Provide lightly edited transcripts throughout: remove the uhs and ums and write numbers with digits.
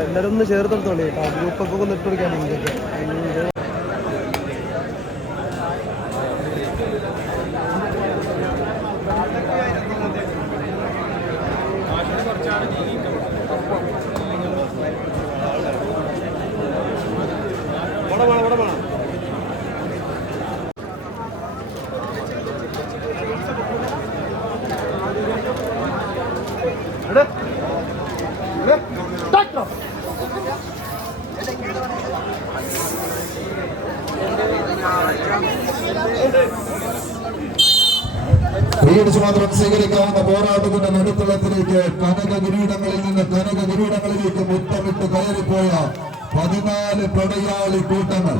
എല്ലാവരും ഒന്ന് ചേർത്തെടുത്തോളേ കേട്ടോ, ഗ്രൂപ്പൊക്കെ ഒന്ന് ഇട്ട് കൊടുക്കാൻ നിങ്ങൾക്ക്. പേടിച്ചു മാത്രം സ്വീകരിക്കാവുന്ന പോരാട്ടത്തിന്റെ നടുത്തളത്തിലേക്ക് കനക കിരീടങ്ങളിലേക്ക് മുത്തമിട്ട് കയറിപ്പോയ 14 പടയാളി കൂട്ടങ്ങൾ,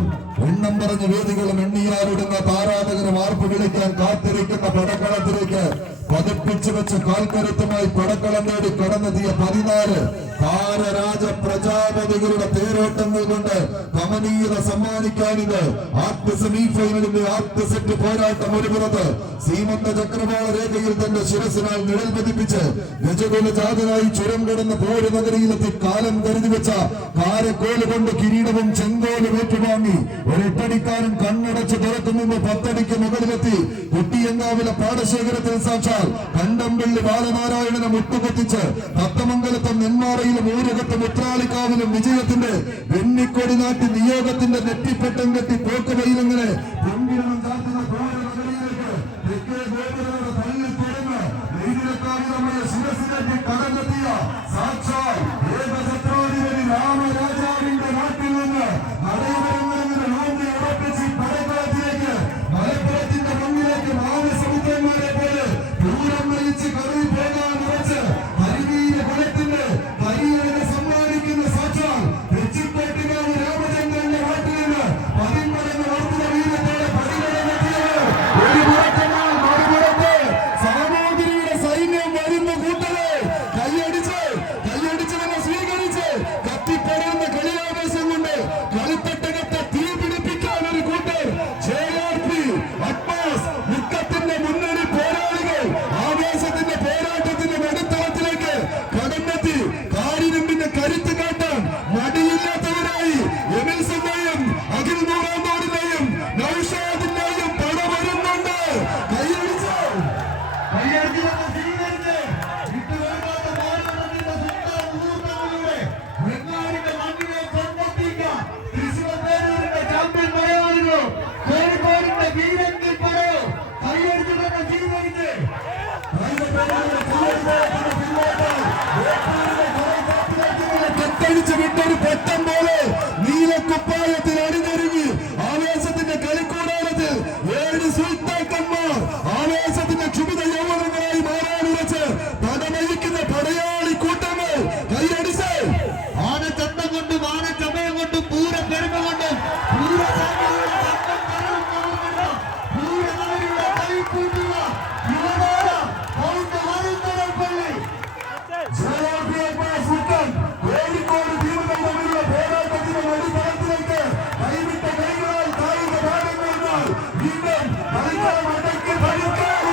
എണ്ണം പറഞ്ഞ വേദികളും എണ്ണിയാലിടുന്ന താരാധകരും ആർപ്പ് വിളിക്കാൻ കാത്തിരിക്കുന്ന പടക്കളത്തിലേക്ക് പതിപ്പിച്ചു വെച്ച് കാൽക്കരുത്തുമായി പടക്കളം നേടി കടന്നെത്തിയ 14 താരരാജ പ്രജാപതികളുടെ തേരോട്ടങ്ങൾ കൊണ്ട് കമനീയത സമ്മാനിക്കാനിത് ആദ്യ സെമി ഫൈനലിന്റെ ആദ്യ സെറ്റ് പോരാട്ടം. ഒരു പുറത്ത് സീമന്ത ചക്രവാള രേഖയിൽ തന്റെ ശിരസിനാൽ നിഴൽ പതിപ്പിച്ച് ഗജകുല ജാതനായി ചുരം കടന്ന പോര് നഗരിയിലെത്തി കാലം കരുതി വെച്ച കാരക്കോല് കൊണ്ട് കിരീടവും ചെങ്കോലും ഏറ്റുവാങ്ങി ഒരെട്ടടിക്കാരൻ കണ്ണടച്ച് തുറക്കുമ്പോൾ 10 അടിക്ക് മുകളിലെത്തി കുട്ടിയങ്കാവിലെ പാടശേഖരത്തിൽ സാക്ഷാൽ കണ്ടംപള്ളി ബാലനാരായണനെ മുട്ടുകൊത്തിച്ച് തത്തമംഗലത്തും നെന്മാറയിലും ഊരകത്തും ഉത്രാളിക്കാവിലും വിജയത്തിന്റെ വെന്നിക്കൊടി നാട്ടി നിയോഗത്തിന്റെ നെറ്റിപ്പെട്ടം കെട്ടി പോക്കുവയിലെങ്ങനെ പൊങ്കിരണം ചാർത്തുന്ന നഗരിയിലേക്ക് തെക്കേ ഗോപുരങ്ങളുടെ തള്ളിൽ തുറന്ന് നെയ്തിരക്കാവിതമായ ശിരസിലേക്ക് കടന്നെത്തിയ സാക്ഷാൽ ഏകഛത്രാധിപതി രാമരാജാവിന്റെ നാട്ടിൽ നിന്ന് നടയവരങ്ങനെ നോമ്പി ഉറപ്പിച്ച് പടക്കളത്തിലേക്ക് മലപ്പുറത്തിന്റെ മണ്ണിലേക്ക് മാനസമുദ്രന്മാരെ പോലെ ദൂരം നയിച്ച് കടലിൽ പോകാൻ ഉറച്ച് പരിവീര കുലത്തിന്റെ പരിഗണന സമ്മാനിക്കുന്ന സാക്ഷാൽ തെച്ചിക്കോട്ടുകാവ് രാമചന്ദ്രന്റെ നാട്ടിൽ നിന്ന് 10 മടങ്ങ് വർദ്ധിത വീരത്തോടെ പരിഗണനെത്തിയത് ഒരു പുറത്തെന്നാൽ മറുപുറത്ത് സാമൂതിരിയുടെ സൈന്യം വരുന്ന കൂട്ടരെ കൈയടിച്ച് തന്നെ സ്വീകരിച്ച് കത്തിപ്പടർന്ന കളിയാവേശം കൊണ്ട് കളിത്തട്ടകത്തെ തീ പിടിപ്പിക്കാൻ ഒരു കൂട്ടർ JRP അറ്റ്മോസ് മുക്കത്തിന്റെ മുന്നണി പോരാളികൾ ആവേശത്തിന്റെ പോരാട്ടത്തിന്റെ നടുത്തളത്തിലേക്ക് കടന്നെത്തി കാരിരുമ്പിന്റെ കരുത്ത് കാട്ടാൻ മടിയില്ലാത്തവരായി എമിൽസിന്റെയും അഖിൽ നൂറാന്തോടിന്റെയും നൗഷാദിന്റെയും പട വരുന്നുണ്ട്. കൈയടിച്ച് സ്വീകരിച്ച് വിട്ടുകൊടുക്കാത്ത ഭാരതത്തിന്റെ സുൽത്താൻ മുഹൂർത്തങ്ങളിലൂടെ വെങ്ങാടിന്റെ മണ്ണിനെ കൊണ്ടെത്തിക്കാൻ തൃശ്ശൂർ പേരൂരിന്റെ ചാമ്പ്യൻ മലയാളികളോ കോഴിക്കോടിന്റെ വീരങ്കിൽ പടയോ കൈയടിച്ചു തന്നെ സ്വീകരിച്ച് കെട്ടടിച്ച് വിട്ടൊരു പെട്ടം പോലെ നീലക്കുപ്പായത്തിൽ അണിഞ്ഞൊരുങ്ങി ആവേശത്തിന്റെ കളിക്കൂടാരത്തിൽ 7 സുൽത്താക്കന്മാർ ആവേശത്തിന്റെ ക്ഷുഭിത യൗവനങ്ങളായി മാറാനുറച്ച് പടമഴിക്കുന്ന പടയാളി കൂട്ടങ്ങൾ കൈയടിച്ച് ആനച്ചന്തം കൊണ്ടും ആനച്ചമയം കൊണ്ടും പൂരപ്പെരുമ കൊണ്ടും കോഴിക്കോട് ടീമുകൾ തമ്മിലുള്ള പോരാട്ടത്തിന്റെ നടുത്തളത്തിലേക്ക് കൈവിട്ട കൈകളാൽ കായിക ഭാഗങ്ങൾ വീണ്ടും കളിക്കളം അടക്കി ഭരിക്കാൻ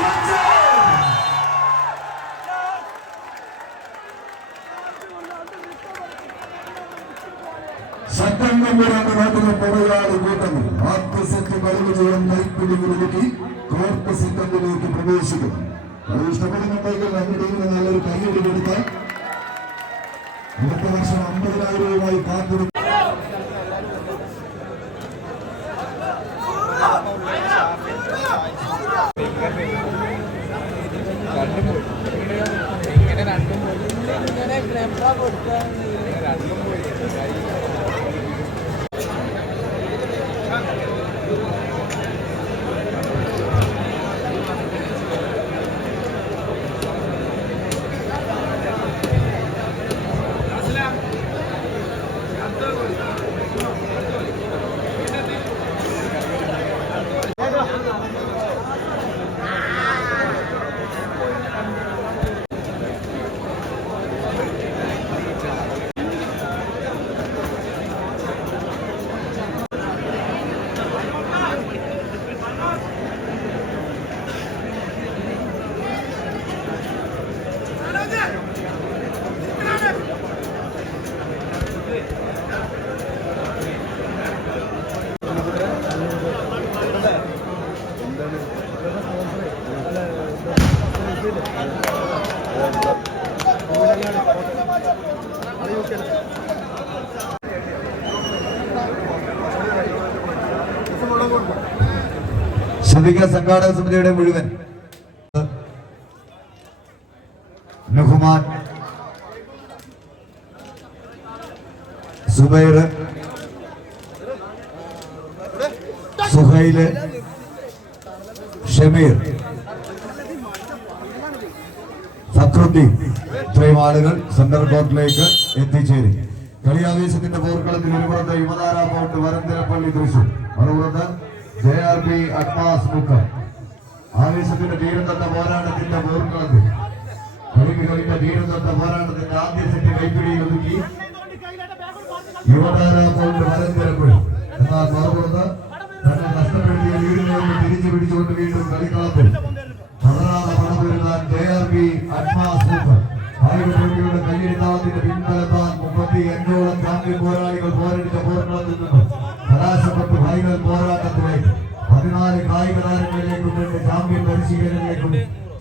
ശക്തം കൊണ്ടുവരാൻ നാട്ടിലെ പടയാളി കൂട്ടങ്ങൾ ആദ്യ സെറ്റ് കളികൾ ചെയ്യണം കൈപ്പിടികളൊരുക്കി കോർട്ട് സെക്കൻഡിലേക്ക് പ്രവേശിക്കുന്നു. അത് ഇഷ്ടപ്പെടുന്നുണ്ടെങ്കിൽ നമ്മുടെ ടീമിന് നല്ലൊരു കൈയടി കൊടുത്താൽ അടുത്ത വർഷം 50,000 കാത്തിരിക്കും. ശ്രദ്ധിക്കുക സംഘാടക സമിതിയുടെ മുഴുവൻ നുഹ്മാൻ, സുബൈർ, സുഹൈല്, ഷമീർ, ഫക്രുദ്ദീൻ ഇത്രയും ആളുകൾ സെന്റർ കോർട്ടിലേക്ക് എത്തിച്ചേരും. കളിയാവേശത്തിന്റെ പോർക്കളത്തിൽ ഒരുപുറത്ത് യുവതാര പൗണ്ട് വരന്തരപ്പള്ളി തൃശൂർ, മറുപുറത്ത് JRP അഡ്മാസ് മുക്കം. ആവേശത്തിന്റെ തീരത്തട്ട പോരാട്ടത്തിന്റെ പോർക്കളത്തിൽ കളികളുടെ തീരത്തട്ട പോരാട്ടത്തിന്റെ ആദ്യ സെറ്റ് കൈപ്പിടിയിൽ ഒതുക്കി യുവതാര പൗണ്ട് വരന്തരപ്പള്ളി. എന്നാൽ മറുപുറത്ത് തന്നെ നഷ്ടപ്പെടുത്തിയ ലീഡിനെ തിരിച്ചു പിടിച്ചുകൊണ്ട് വീണ്ടും കളിക്കളത്തിൽ JRP അഡ്മാസ് മുക്കം. ആയുധങ്ങളുടെ കയ്യടിത്താളത്തിന്റെ പിൻബലത്താൽ 38ഓളം ചാമ്പ്യൻ പോരാളികൾ പോരടിച്ച പോർക്കളത്തിൽ നിന്നും കലാശപ്പെട്ട് ഫൈനൽ പോരാട്ടത്തിലേക്ക് 14 കായിക താരങ്ങളിലേക്കും 2 ചാമ്പ്യൻ പരിശീലനങ്ങളിലേക്കും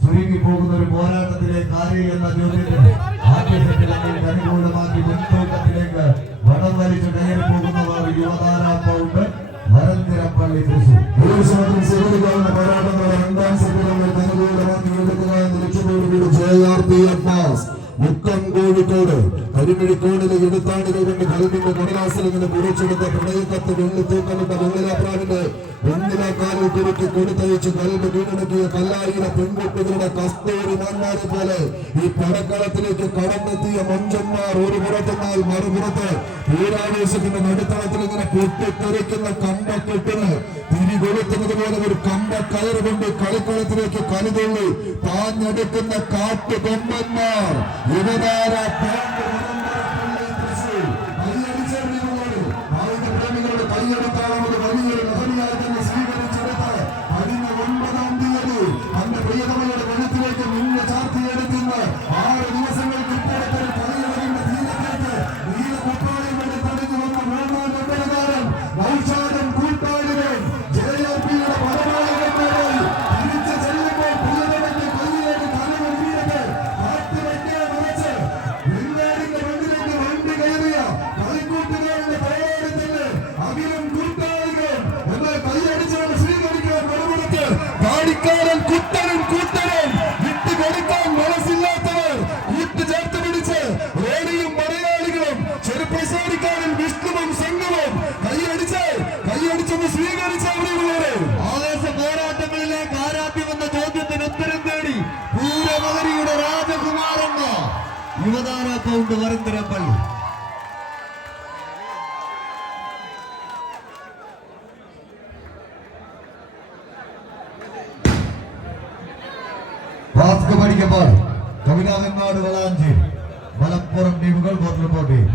ചുരുങ്ങി പോകുന്ന ഒരു പോരാട്ടത്തിലേക്ക് ആര് എന്ന ചോദ്യത്തിന് ആദ്യ സെറ്റിലേക്ക് അനുകൂലമാക്കി മുൻതൂക്കത്തിലേക്ക് വടം വലിച്ച് കയറി പോകുന്നവർ യുവതാര പൗണ്ട് വരന്തരപ്പള്ളി തൃശൂർ. പോരാട്ടങ്ങളുടെ 2ാം സെറ്റിലേക്ക് അനുകൂലമാക്കി എടുക്കുക എന്ന ലക്ഷ്യത്തോടുകൂടി JRP അഡ്മാസ് മുക്കം കോഴിക്കോട് കരിമിഴിക്കോടിലെ എടുത്താണികൾ കൊണ്ട് കളിന്റെ കടലാസിൽ ഇങ്ങനെ കുറിച്ചെടുത്ത പ്രണയക്കത്ത് വെള്ളി തൂക്കമിട്ട വെള്ളിലാപ്രാവിന്റെ വെണ്ണിലാക്കാലിൽ കുറുക്കി കൊടുത്തയച്ച് കൽബ് കീഴടക്കിയ കല്ലായിലെ പെൺകുട്ടികളുടെ കസ്തൂരി മാന്മാരെ പോലെ ഈ പടക്കളത്തിലേക്ക് കടന്നെത്തിയ മഞ്ചന്മാർ ഒരു പുറത്തെന്നാൽ മറുപുറത്ത് വീരാവേശത്തിന്റെ നടുത്തളത്തിൽ ഇങ്ങനെ പൊട്ടിത്തെറിക്കുന്ന കമ്പക്കെട്ടിന് തിരികൊളുത്തുന്നത് പോലെ ഒരു കമ്പക്കയറ് കൊണ്ട് കളിക്കളത്തിലേക്ക് കലിതുള്ളി പാഞ്ഞെടുക്കുന്ന കാട്ടുകൊമ്പന്മാർ യുവതാര പ്രേമികളുടെ കൈയെടുത്താളത് വലിയൊരു ലഹരിയായി തന്നെ സ്വീകരിച്ചെടുത്ത് കഴിഞ്ഞ 9-ാം തീയതി തന്റെ പ്രിയതമയുടെ വെള്ളത്തിലേക്ക് മിന്ന ചാർത്തിയെടുക്കുന്ന 6 ദിവസങ്ങൾക്ക് ഇപ്പോഴത്തെ കളിയിളവിന്റെ തീരത്തേക്ക് നീല കുപ്പായം എടുത്തടിഞ്ഞു വന്ന 3ാം നമ്പറുകാരൻ നൗഷാദും കൂട്ടാളികളും JRPയുടെ പരമാളികളുമായി തിരിച്ചു ചെല്ലുമ്പോൾ പ്രിയതമന്റെ കൈയിലേക്ക് കലവർ വീരത്തെ കാട്ടുവെട്ടിയെ മറിച്ച് വെള്ളാടിന്റെ മണ്ണിലേക്ക് വണ്ടി കയറിയ കളിക്കൂട്ടുകാരുടെ പോരാട്ടത്തിന് അഖിലും കൂട്ടാളികളും എന്നാൽ കൈയടിച്ചവർ സ്വീകരിക്കാൻ മറുപടിക്ക് കാടിക്കാരൻ കുത്തനും വിട്ടുകൊടുക്കാൻ മനസ്സില്ലാത്തവർ കൂട്ടുചേർത്ത് പിടിച്ച് റോഡിയും മലയാളികളും ചെറുപ്പശേരിക്കാരൻ വിഷ്ണുവും സംഘവും കൈയടിച്ചൊന്ന് സ്വീകരിച്ച ആവേശ പോരാട്ടങ്ങളിലേക്ക് ആരാധ്യമെന്ന ചോദ്യത്തിന് ഉത്തരം തേടി പൂരമകരിയുടെ രാജകുമാരമ്മ യുവതാര പൗണ്ട് വരന്തരപ്പള്ളി. പഠിക്കപ്പാട് കവിതാവന്മാട് വളാഞ്ചേരി മലപ്പുറം ടീമുകൾ റിപ്പോർട്ട് ചെയ്യും.